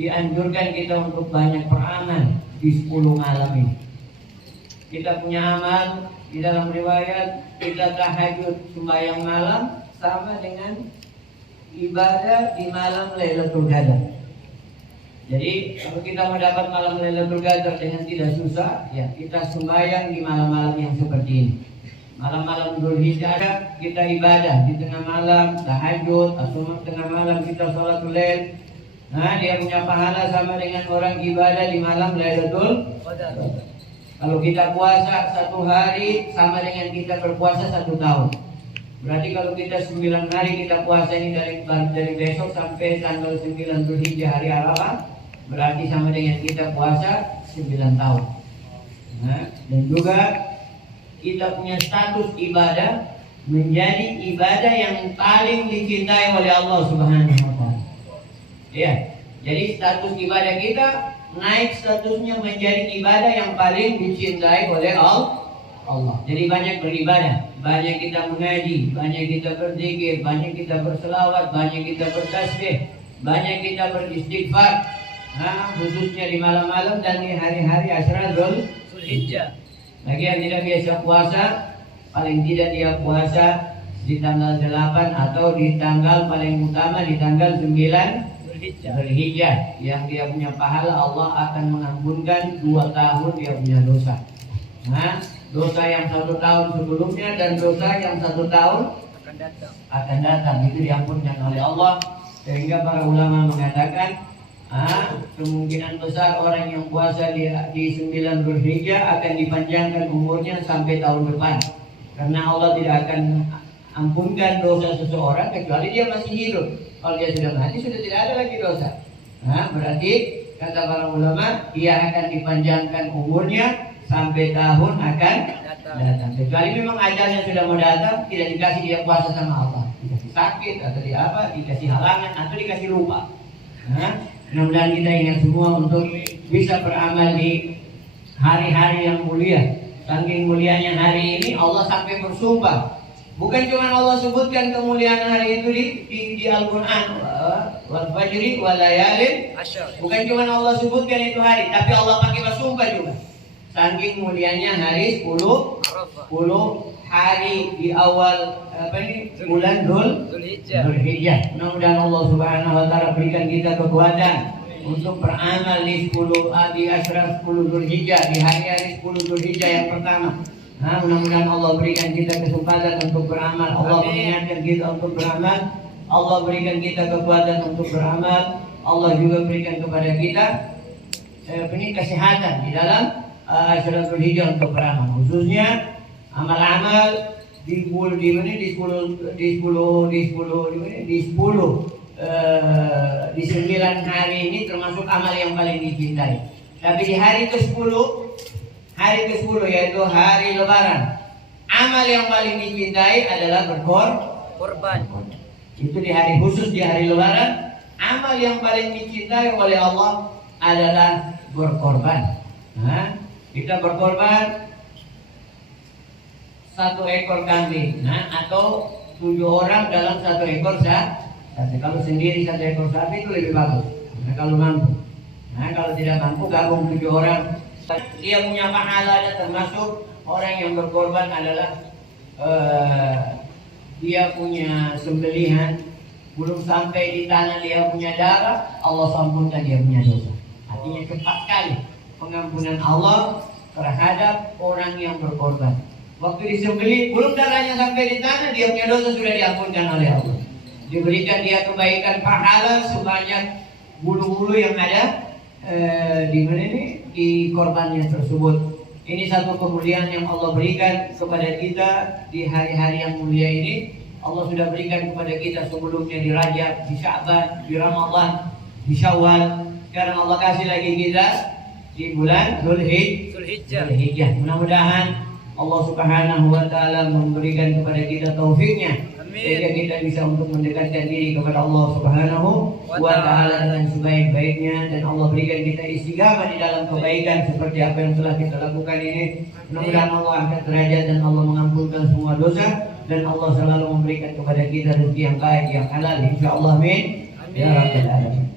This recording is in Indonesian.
dianjurkan kita untuk banyak beramal di 10 malam ini. Kita punya amal di dalam riwayat kita tahajud sembahyang malam sama dengan ibadah di malam Lailatul Qadar. Jadi kalau kita mau dapat malam Lailatul Qadar dengan tidak susah, ya kita sembahyang di malam-malam yang seperti ini. Malam-malam Dzulhijjah kita ibadah di tengah malam, tahajud atau tengah malam kita sholatul lail. Nah, dia punya pahala sama dengan orang ibadah di malam Lailatul Qadar. Kalau kita puasa 1 hari sama dengan kita berpuasa 1 tahun. Berarti kalau kita 9 hari kita puasa ini dari besok sampai tanggal 9 Dzulhijjah hari Arafah, berarti sama dengan kita puasa 9 tahun. Nah, dan juga kita punya status ibadah menjadi ibadah yang paling dicintai oleh Allah Subhanahu wa taala. Ya. Jadi status ibadah kita naik statusnya menjadi ibadah yang paling dicintai oleh Allah. Jadi banyak beribadah, banyak kita mengaji, banyak kita berzikir, banyak kita berselawat, banyak kita bertasbih, banyak kita beristighfar. Nah, khususnya di malam-malam dan di hari-hari Asyura Dzulhijjah. Bagi yang tidak biasa puasa, paling tidak dia puasa di tanggal 8 atau di tanggal paling utama di tanggal 9 Dzulhijjah, yang dia punya pahala Allah akan mengampunkan 2 tahun dia punya dosa. Nah, dosa yang 1 tahun sebelumnya dan dosa yang 1 tahun akan datang itu diampunkan oleh Allah. Sehingga para ulama mengatakan kemungkinan besar orang yang puasa di 9 Dzulhijjah akan dipanjangkan umurnya sampai tahun depan. Karena Allah tidak akan ampunkan dosa seseorang kecuali dia masih hidup. Kalau dia sudah mati sudah tidak ada lagi dosa. Nah, berarti kata para ulama dia akan dipanjangkan umurnya sampai tahun akan datang. Kecuali memang ajalnya sudah mau datang, tidak dikasih dia puasa sama Allah, dikasih sakit atau dikasih halangan atau dikasih lupa. Nah, mudah-mudahan kita ingat semua untuk bisa beramal di hari-hari yang mulia. Saking mulianya hari ini Allah sampai bersumpah. Bukan cuma Allah sebutkan kemuliaan hari itu di Al-Quran, wal fajri wal layalin asyr. Bukan cuma Allah sebutkan itu hari, tapi Allah pakai bersumpah juga. Saking mulianya hari 10 hari di awal bulan Dzulhijjah. Mudah-mudahan Allah Subhanahu wa taala berikan kita kekuatan untuk beramal di 10 di Asyura 10 Dzulhijjah, di hari-hari 10 Dzulhijjah yang pertama. Nah, mudah-mudahan Allah berikan kita kesempatan untuk beramal. Allah mengingatkan kita untuk beramal. Allah berikan kita kekuatan untuk beramal. Allah juga berikan kepada kita kesehatan di dalam Asyura Dzulhijjah untuk beramal. Khususnya amal-amal di 10 di 9 hari ini termasuk amal yang paling dicintai. Tapi di hari ke-10 yaitu hari Lebaran, amal yang paling dicintai adalah berkorban. Itu di hari khusus di hari Lebaran, amal yang paling dicintai oleh Allah adalah berkorban. Nah, kita berkorban 1 ekor kambing, atau 7 orang dalam 1 ekor sapi. Kalau sendiri 1 ekor sapi itu lebih bagus. Nah, kalau mampu. Nah, kalau tidak mampu gabung 7 orang. Dia punya pahala, termasuk orang yang berkorban adalah dia punya sembelihan belum sampai di tanah dia punya darah, Allah ampunkan dia punya dosa. Artinya cepat sekali pengampunan Allah terhadap orang yang berkorban. Waktu disembelih belum darahnya sampai di tanah, dia punya dosa sudah diampunkan oleh Allah. Diberikan dia kebaikan pahala sebanyak bulu-bulu yang ada di korbannya tersebut. Ini satu kemuliaan yang Allah berikan kepada kita di hari-hari yang mulia ini. Allah sudah berikan kepada kita sebelumnya di Rajab, di Sya'ban, di Ramadan, di Syawal. Sekarang Allah kasih lagi kita di bulan Dzulhijjah. Mudah-mudahan Allah Subhanahu wa taala memberikan kepada kita taufiknya sehingga kita bisa untuk mendekatkan diri kepada Allah Subhanahu wa taala dengan sebaik-baiknya, dan Allah berikan kita istiqamah di dalam kebaikan seperti apa yang telah kita lakukan ini. Mudah-mudahan Allah angkat derajat dan Allah mengampunkan semua dosa, dan Allah selalu memberikan kepada kita rezeki yang baik, yang halal, insyaallah. Amin ya rabbal alamin.